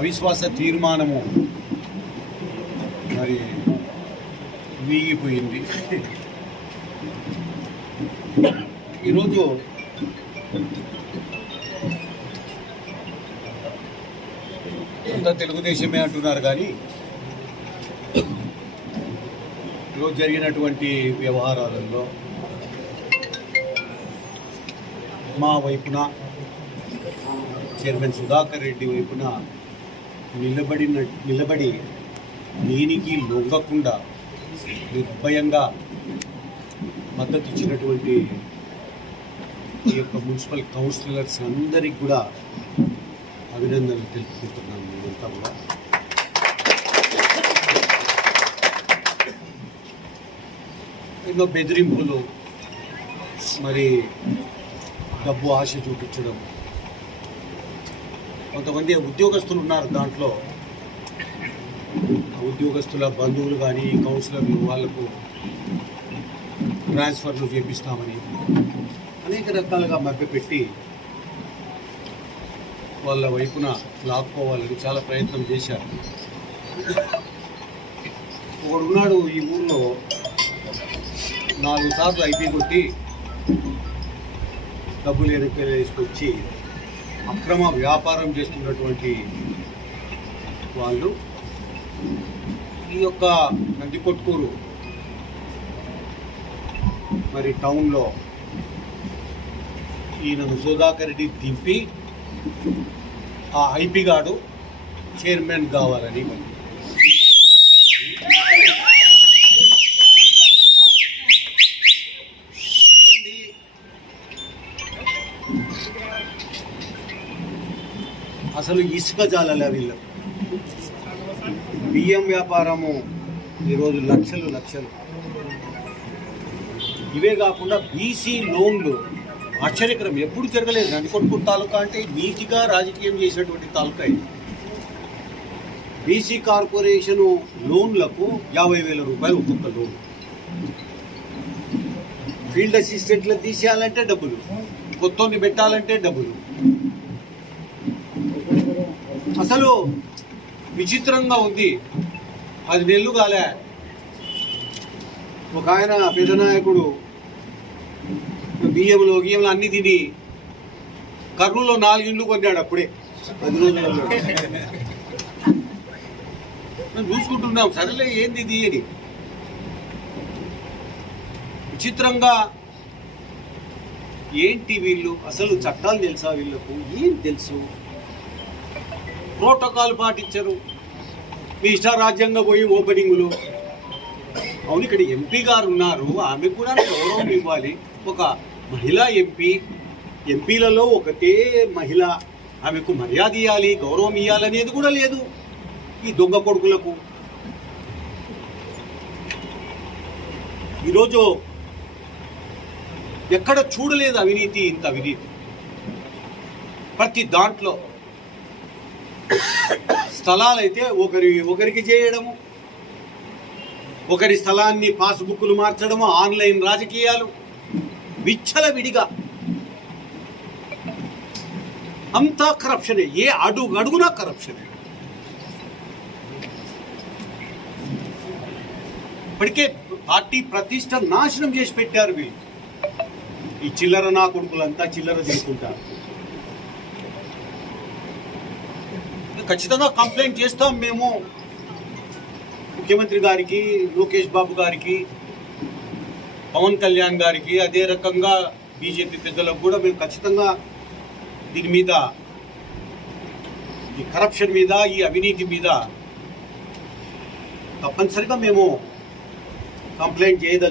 అవిశ్వాస తీర్మానము మరి వీగిపోయింది. ఈరోజు అంతా తెలుగుదేశమే అంటున్నారు కానీ ఈరోజు జరిగినటువంటి వ్యవహారాలలో మా వైపున చైర్మన్ సుధాకర్ రెడ్డి వైపున నిలబడిన నిలబడి దేనికి లొంగకుండా నిర్భయంగా మద్దతు ఇచ్చినటువంటి ఈ యొక్క మున్సిపల్ కౌన్సిలర్స్ అందరికీ కూడా అభినందనలు తెలుపుకుంటున్నాను మేమంతా కూడా. ఎన్నో బెదిరింపులు మరి డబ్బు ఆశ చూపించడం కొంతమంది ఉద్యోగస్తులు ఉన్నారు దాంట్లో. ఉద్యోగస్తుల బంధువులు కానీ కౌన్సిలర్లు వాళ్ళకు ట్రాన్స్ఫర్లు చేపిస్తామని అనేక రకాలుగా మభ్యపెట్టి వాళ్ళ వైపున లాక్కోవాలని చాలా ప్రయత్నం చేశారు. ఒకడున్నాడు ఈ ఊళ్ళో నాలుగు సార్లు ఐపీ కొట్టి డబ్బులు ఎన్నికలు వేసుకొచ్చి అక్రమ వ్యాపారం చేస్తున్నటువంటి వాళ్ళు ఈ యొక్క నందికొట్కూరు మరి టౌన్లో ఈయనను సుధాకర్ రెడ్డి దింపి ఆ ఐపీ గాడు చైర్మన్ కావాలని అసలు ఇసుక జాలలే వీళ్ళకు బియ్యం వ్యాపారము ఈరోజు లక్షలు లక్షలు. ఇవే కాకుండా బీసీ లోన్లు ఆశ్చర్యకరం. ఎప్పుడు జరగలేదు నందికొట్కూరు తాలూకా అంటే నీతిగా రాజకీయం చేసినటువంటి తాలూకా ఇది. బీసీ కార్పొరేషను లోన్లకు యాభై వేల రూపాయలు ఒక్కొక్క లోన్. ఫీల్డ్ అసిస్టెంట్లు తీసేయాలంటే డబ్బులు. కొత్తని పెట్టాలంటే డబ్బులు. అసలు విచిత్రంగా ఉంది. అది నెల్లు కాలే. ఒక ఆయన పెద్ద నాయకుడు బియ్యంలో గియ్యంలో అన్ని తిని కర్నూలులో నాలుగు ఇండ్లు కొన్నాడు అప్పుడే. పది రోజులు మేము చూసుకుంటున్నాం. సరేలే ఏంది ఇది అని. విచిత్రంగా ఏంటి వీళ్ళు? అసలు చట్టాలు తెలుసా వీళ్ళకు? ఏం తెలుసు? ప్రోటోకాల్ పాటించరు. మీ ఇష్టారాజ్యంగా పోయి ఓపెనింగ్లు. అవును ఇక్కడ ఎంపీ గారు ఉన్నారు ఆమెకు కూడా గౌరవం ఇవ్వాలి. ఒక మహిళా ఎంపీ. ఎంపీలలో ఒకటే మహిళ. ఆమెకు మర్యాద ఇవ్వాలి గౌరవం ఇవ్వాలనేది కూడా లేదు ఈ దొంగ కొడుకులకు. ఈరోజు ఎక్కడ చూడలేదు అవినీతి ఇంత అవినీతి. ప్రతి దాంట్లో స్థలాలైతే ఒకరి ఒకరికి చేయడము ఒకరి స్థలాన్ని పాస్బుక్లు మార్చడము ఆన్లైన్ రాజకీయాలు విచ్చల విడిగా అంతా కరప్షనే ఏ అడుగు అడుగునా కరప్షనే. ఇప్పటికే పార్టీ ప్రతిష్ట నాశనం చేసి పెట్టారు వీళ్ళు. ఈ చిల్లర నా కొడుకులంతా చిల్లర తీసుకుంటారు. ఖచ్చితంగా కంప్లైంట్ చేస్తాం మేము. ముఖ్యమంత్రి గారికి లోకేష్ బాబు గారికి పవన్ కళ్యాణ్ గారికి అదే రకంగా బీజేపీ పెద్దలకు కూడా మేము ఖచ్చితంగా దీని మీద ఈ కరప్షన్ మీద ఈ అవినీతి మీద తప్పనిసరిగా మేము కంప్లైంట్ చేయదలు